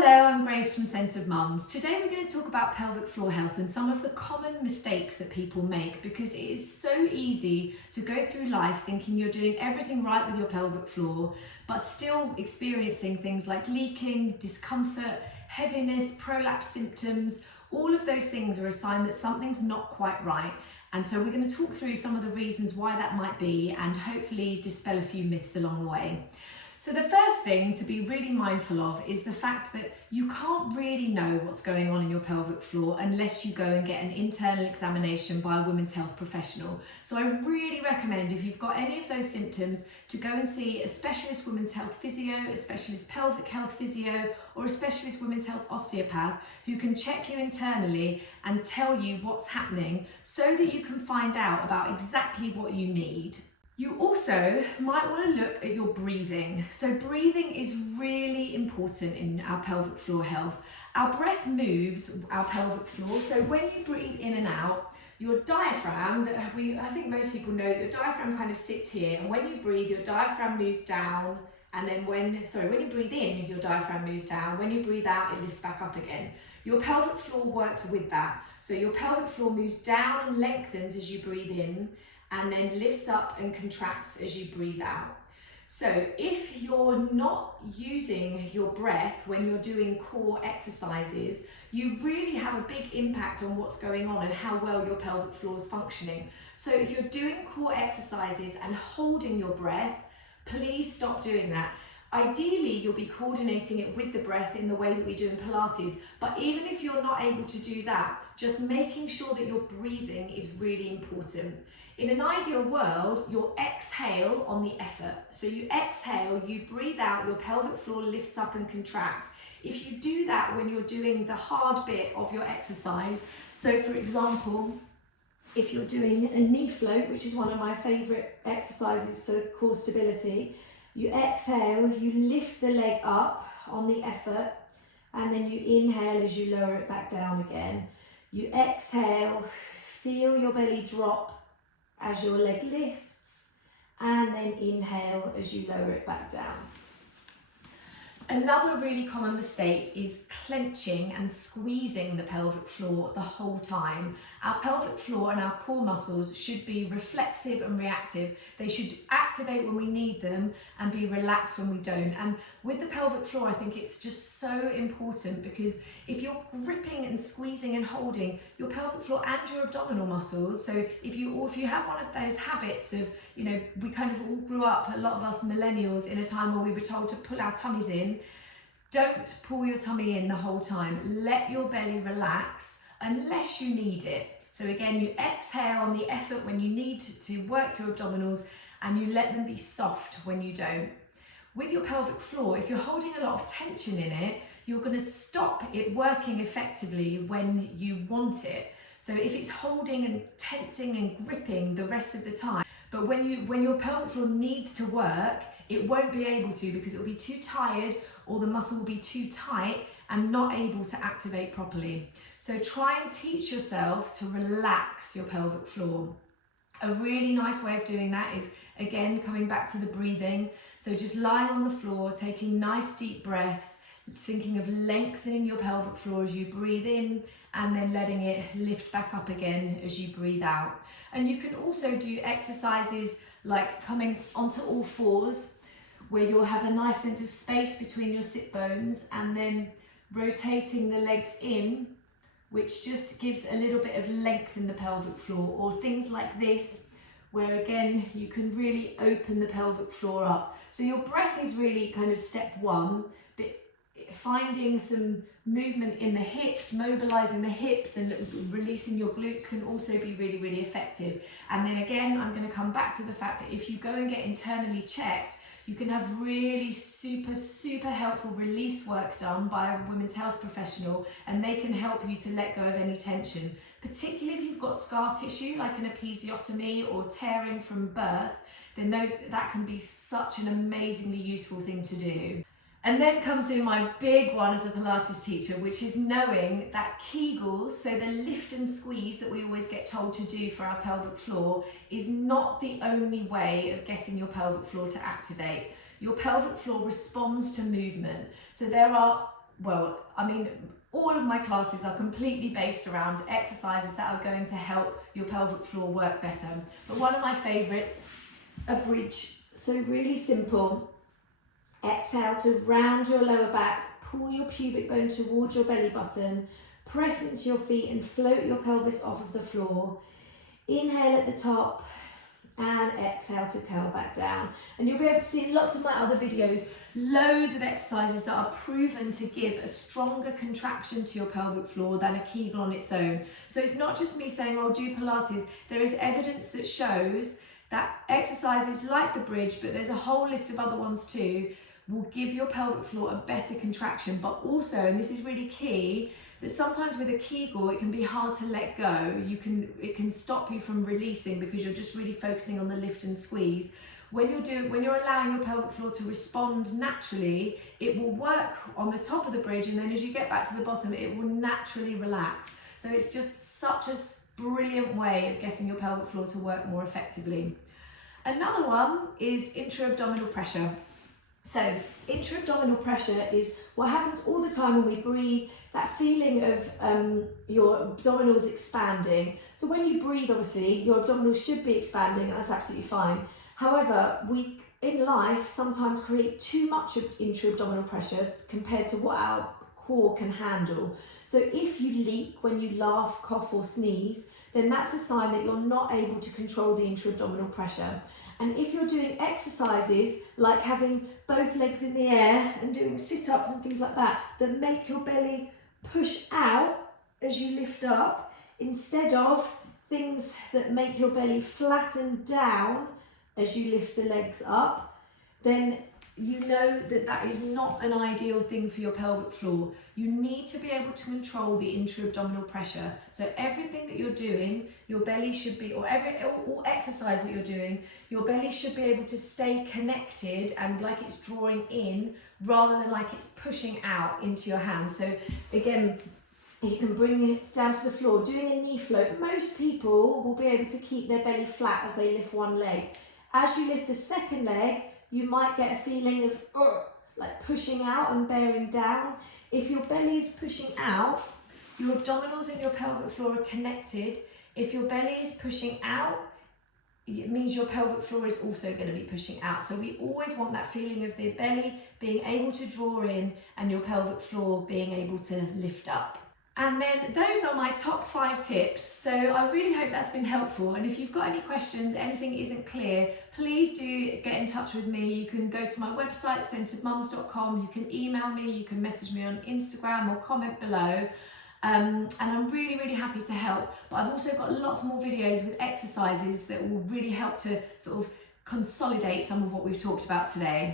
Hello, I'm Grace from Centred Mums. Today we're going to talk about pelvic floor health and some of the common mistakes that people make, because it is so easy to go through life thinking you're doing everything right with your pelvic floor, but still experiencing things like leaking, discomfort, heaviness, prolapse symptoms. All of those things are a sign that something's not quite right. And so we're going to talk through some of the reasons why that might be and hopefully dispel a few myths along the way. So the first thing to be really mindful of is the fact that you can't really know what's going on in your pelvic floor unless you go and get an internal examination by a women's health professional. So I really recommend, if you've got any of those symptoms, to go and see a specialist women's health physio, a specialist pelvic health physio, or a specialist women's health osteopath who can check you internally and tell you what's happening so that you can find out about exactly what you need. You also might want to look at your breathing. So breathing is really important in our pelvic floor health. Our breath moves our pelvic floor. So when you breathe in and out, your diaphragm, I think most people know that your diaphragm kind of sits here, and when you breathe, your diaphragm moves down, and then when you breathe in, your diaphragm moves down. When you breathe out, it lifts back up again. Your pelvic floor works with that. So your pelvic floor moves down and lengthens as you breathe in, and then lifts up and contracts as you breathe out. So if you're not using your breath when you're doing core exercises, you really have a big impact on what's going on and how well your pelvic floor is functioning. So if you're doing core exercises and holding your breath, please stop doing that. Ideally, you'll be coordinating it with the breath in the way that we do in Pilates. But even if you're not able to do that, just making sure that your breathing is really important. In an ideal world, you'll exhale on the effort. So you exhale, you breathe out, your pelvic floor lifts up and contracts. If you do that when you're doing the hard bit of your exercise, so for example, if you're doing a knee float, which is one of my favourite exercises for core stability, you exhale, you lift the leg up on the effort, and then you inhale as you lower it back down again. You exhale, feel your belly drop as your leg lifts, and then inhale as you lower it back down. Another really common mistake is clenching and squeezing the pelvic floor the whole time. Our pelvic floor and our core muscles should be reflexive and reactive. They should activate when we need them and be relaxed when we don't. And with the pelvic floor, I think it's just so important, because if you're gripping and squeezing and holding your pelvic floor and your abdominal muscles, so if you have one of those habits of, we kind of all grew up, a lot of us millennials, in a time where we were told to pull our tummies in. Don't pull your tummy in the whole time. Let your belly relax unless you need it. So again, you exhale on the effort when you need to work your abdominals, and you let them be soft when you don't. With your pelvic floor, if you're holding a lot of tension in it, you're going to stop it working effectively when you want it. So if it's holding and tensing and gripping the rest of the time, but when your pelvic floor needs to work, it won't be able to, because it will be too tired, or the muscle will be too tight and not able to activate properly. So try and teach yourself to relax your pelvic floor. A really nice way of doing that is, again, coming back to the breathing. So just lying on the floor, taking nice deep breaths, thinking of lengthening your pelvic floor as you breathe in, and then letting it lift back up again as you breathe out. And you can also do exercises like coming onto all fours, where you'll have a nice sense of space between your sit bones, and then rotating the legs in, which just gives a little bit of length in the pelvic floor. Or things like this, where again, you can really open the pelvic floor up. So your breath is really kind of step one, but finding some movement in the hips, mobilizing the hips and releasing your glutes can also be really, really effective. And then again, I'm going to come back to the fact that if you go and get internally checked, you can have really super helpful release work done by a women's health professional, and they can help you to let go of any tension. Particularly if you've got scar tissue like an episiotomy or tearing from birth, then that can be such an amazingly useful thing to do. And then comes in my big one as a Pilates teacher, which is knowing that Kegels, so the lift and squeeze that we always get told to do for our pelvic floor, is not the only way of getting your pelvic floor to activate. Your pelvic floor responds to movement. So there are well, I mean, all of my classes are completely based around exercises that are going to help your pelvic floor work better. But one of my favourites, a bridge. So really simple. Exhale to round your lower back, pull your pubic bone towards your belly button, press into your feet and float your pelvis off of the floor. Inhale at the top and exhale to curl back down. And you'll be able to see in lots of my other videos, loads of exercises that are proven to give a stronger contraction to your pelvic floor than a Kegel on its own. So it's not just me saying, oh, do Pilates. There is evidence that shows that exercises like the bridge, but there's a whole list of other ones too, will give your pelvic floor a better contraction. But also, and this is really key, that sometimes with a Kegel it can be hard to let go. It can stop you from releasing because you're just really focusing on the lift and squeeze. When you're allowing your pelvic floor to respond naturally, it will work on the top of the bridge, and then as you get back to the bottom, it will naturally relax. So it's just such a brilliant way of getting your pelvic floor to work more effectively. Another one is intra-abdominal pressure. So intra-abdominal pressure is what happens all the time when we breathe, that feeling of your abdominals expanding. So when you breathe, obviously, your abdominals should be expanding, and that's absolutely fine. However, we in life sometimes create too much of intra-abdominal pressure compared to what our core can handle. So if you leak when you laugh, cough or sneeze, then that's a sign that you're not able to control the intra-abdominal pressure. And if you're doing exercises like having both legs in the air and doing sit-ups and things like that, that make your belly push out as you lift up, instead of things that make your belly flatten down as you lift the legs up, then you know that that is not an ideal thing for your pelvic floor. You need to be able to control the intra-abdominal pressure. So everything that you're doing, your belly should be, or exercise that you're doing, your belly should be able to stay connected and like it's drawing in rather than like it's pushing out into your hands. So again, you can bring it down to the floor. Doing a knee float, most people will be able to keep their belly flat as they lift one leg. As you lift the second leg, you might get a feeling of like pushing out and bearing down. If your belly is pushing out, your abdominals and your pelvic floor are connected. If your belly is pushing out, it means your pelvic floor is also going to be pushing out. So we always want that feeling of the belly being able to draw in and your pelvic floor being able to lift up. And then those are my top 5 tips. So I really hope that's been helpful. And if you've got any questions, anything isn't clear, please do get in touch with me. You can go to my website, centredmums.com. You can email me, you can message me on Instagram or comment below. And I'm really, really happy to help. But I've also got lots more videos with exercises that will really help to sort of consolidate some of what we've talked about today.